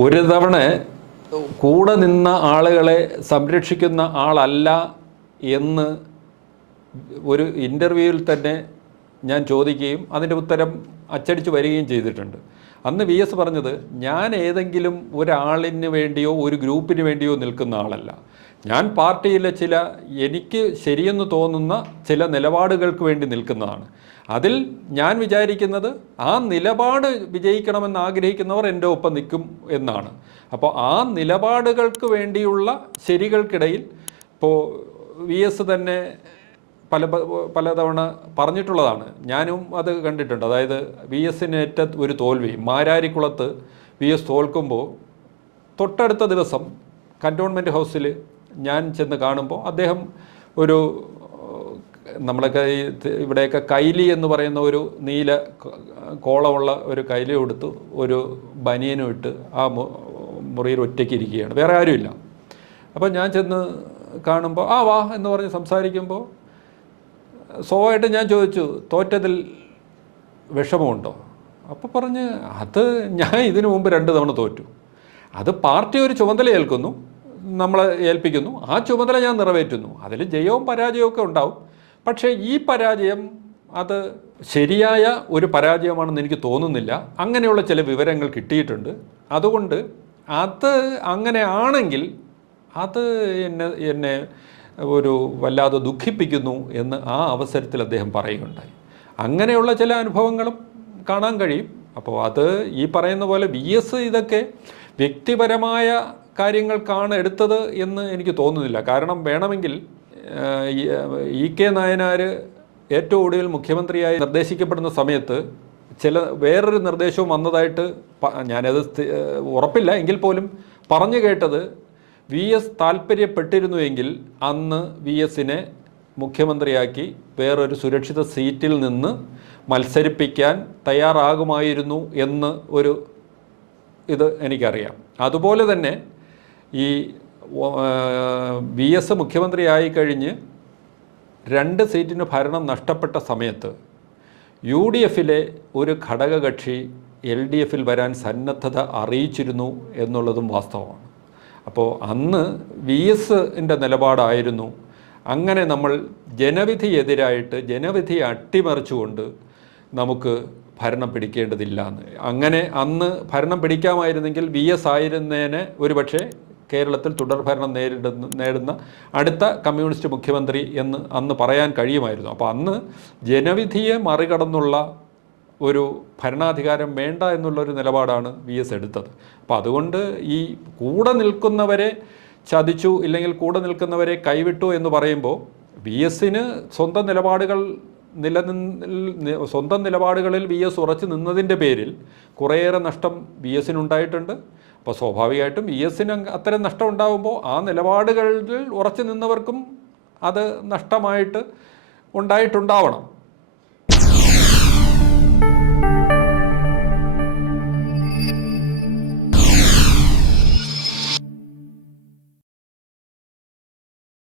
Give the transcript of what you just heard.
ഒരു തവണ കൂടെ നിന്ന ആളുകളെ സംരക്ഷിക്കുന്ന ആളല്ല എന്ന് ഒരു ഇന്റർവ്യൂവിൽ തന്നെ ഞാൻ ചോദിക്കുകയും അതിന്റെ ഉത്തരം അച്ചടിച്ച് വരികയും ചെയ്തിട്ടുണ്ട്. അന്ന് വി എസ് പറഞ്ഞത് ഞാൻ ഏതെങ്കിലും ഒരാളിന് വേണ്ടിയോ ഒരു ഗ്രൂപ്പിന് വേണ്ടിയോ നിൽക്കുന്ന ആളല്ല. ഞാൻ പാർട്ടിയിലെ ചില എനിക്ക് ശരിയെന്ന് തോന്നുന്ന ചില നിലപാടുകൾക്ക് വേണ്ടി നിൽക്കുന്നതാണ്. അതിൽ ഞാൻ വിചാരിക്കുന്നത് ആ നിലപാട് വിജയിക്കണമെന്ന് ആഗ്രഹിക്കുന്നവർ എന്റെ ഒപ്പം നിൽക്കും എന്നാണ്. അപ്പോൾ ആ നിലപാടുകൾക്ക് വേണ്ടിയുള്ള ശരികൾക്കിടയിൽ ഇപ്പോൾ വി എസ് തന്നെ പല പലതവണ പറഞ്ഞിട്ടുള്ളതാണ്. ഞാനും അത് കണ്ടിട്ടുണ്ട്. അതായത് വി എസിനേറ്റ ഒരു തോൽവി മാരാരിക്കുളത്ത് വി എസ് തോൽക്കുമ്പോൾ തൊട്ടടുത്ത ദിവസം കന്റോൺമെന്റ് ഹൗസിൽ ഞാൻ ചെന്ന് കാണുമ്പോൾ അദ്ദേഹം ഒരു നമ്മളൊക്കെ ഈ ഇവിടെയൊക്കെ കൈലി എന്ന് പറയുന്ന ഒരു നീല കോളമുള്ള ഒരു കൈലി കൊടുത്ത് ഒരു ബനിയനും ഇട്ട് ആ മുറിയിൽ ഒറ്റയ്ക്ക് ഇരിക്കുകയാണ് വേറെ ആരുമില്ല. അപ്പോൾ ഞാൻ ചെന്ന് കാണുമ്പോൾ ആ വാ എന്ന് പറഞ്ഞ് സംസാരിക്കുമ്പോൾ സ്വാഭാവികമായിട്ട് ഞാൻ ചോദിച്ചു തോറ്റതിൽ വിഷമമുണ്ടോ? അപ്പോൾ പറഞ്ഞ് അത് ഞാൻ ഇതിനു മുമ്പ് രണ്ട് തവണ തോറ്റു. അത് പാർട്ടി ഒരു ചുമതല ഏൽക്കുന്നു നമ്മളെ ഏൽപ്പിക്കുന്നു. ആ ചുമതല ഞാൻ നിറവേറ്റുന്നു. അതിൽ ജയവും പരാജയവും ഒക്കെ ഉണ്ടാവും. പക്ഷേ ഈ പരാജയം അത് ശരിയായ ഒരു പരാജയമാണെന്ന് എനിക്ക് തോന്നുന്നില്ല. അങ്ങനെയുള്ള ചില വിവരങ്ങൾ കിട്ടിയിട്ടുണ്ട്. അതുകൊണ്ട് അത് അങ്ങനെ ആണെങ്കിൽ അത് എന്നെ എന്നെ ഒരു വല്ലാതെ ദുഃഖിപ്പിക്കുന്നു എന്ന് ആ അവസരത്തിൽ അദ്ദേഹം പറയുകയുണ്ടായി. അങ്ങനെയുള്ള ചില അനുഭവങ്ങളും കാണാൻ കഴിയും. അപ്പോൾ അത് ഈ പറയുന്ന പോലെ വി എസ് ഇതൊക്കെ വ്യക്തിപരമായ കാര്യങ്ങൾക്കാണ് എടുത്തത് എന്ന് എനിക്ക് തോന്നുന്നില്ല. കാരണം വേണമെങ്കിൽ ഇ കെ നായനാർ ഏറ്റവും ഒടുവിൽ മുഖ്യമന്ത്രിയായി നിർദ്ദേശിക്കപ്പെടുന്ന സമയത്ത് ചില വേറൊരു നിർദ്ദേശവും വന്നതായിട്ട് ഞാനത് ഉറപ്പില്ല. എങ്കിൽ പോലും പറഞ്ഞു കേട്ടത് വി എസ് താല്പര്യപ്പെട്ടിരുന്നുവെങ്കിൽ അന്ന് വി എസിനെ മുഖ്യമന്ത്രിയാക്കി വേറൊരു സുരക്ഷിത സീറ്റിൽ നിന്ന് മത്സരിപ്പിക്കാൻ തയ്യാറാകുമായിരുന്നു എന്ന് ഒരു ഇത് എനിക്കറിയാം. അതുപോലെ തന്നെ ഈ വി എസ് മുഖ്യമന്ത്രിയായി കഴിഞ്ഞ് രണ്ട് സീറ്റിന് ഭരണം നഷ്ടപ്പെട്ട സമയത്ത് യു ഡി എഫിലെ ഒരു ഘടകകക്ഷി എൽ ഡി എഫിൽ വരാൻ സന്നദ്ധത അറിയിച്ചിരുന്നു എന്നുള്ളതും വാസ്തവമാണ്. അപ്പോൾ അന്ന് വി എസിന്റെ നിലപാടായിരുന്നു. അങ്ങനെ നമ്മൾ ജനവിധി എതിരായിട്ട് ജനവിധിയെ അട്ടിമറിച്ചുകൊണ്ട് നമുക്ക് ഭരണം പിടിക്കേണ്ടതില്ല എന്ന് അങ്ങനെ അന്ന് ഭരണം പിടിക്കാമായിരുന്നെങ്കിൽ വി എസ് ആയിരുന്നേനെ ഒരുപക്ഷെ കേരളത്തിൽ തുടർഭരണം നേരിടുന്ന നേടുന്ന അടുത്ത കമ്മ്യൂണിസ്റ്റ് മുഖ്യമന്ത്രി എന്ന് അന്ന് പറയാൻ കഴിയുമായിരുന്നു. അപ്പോൾ അന്ന് ജനവിധിയെ മറികടന്നുള്ള ഒരു ഭരണാധികാരം വേണ്ട എന്നുള്ളൊരു നിലപാടാണ് വി എസ് എടുത്തത്. അപ്പോൾ അതുകൊണ്ട് ഈ കൂടെ നിൽക്കുന്നവരെ ചതിച്ചു ഇല്ലെങ്കിൽ കൂടെ നിൽക്കുന്നവരെ കൈവിട്ടു എന്ന് പറയുമ്പോൾ വി എസിന് സ്വന്തം നിലപാടുകൾ നിലനിന്ന് സ്വന്തം നിലപാടുകളിൽ വി എസ് ഉറച്ചു നിന്നതിന്റെ പേരിൽ കുറേയേറെ നഷ്ടം വി എസിനുണ്ടായിട്ടുണ്ട്. അപ്പോൾ സ്വാഭാവികമായിട്ടും വി എസിന് അത്തരം നഷ്ടം ഉണ്ടാകുമ്പോൾ ആ നിലപാടുകളിൽ ഉറച്ചു നിന്നവർക്കും അത് നഷ്ടമായിട്ട് ഉണ്ടായിട്ടുണ്ടാവണം.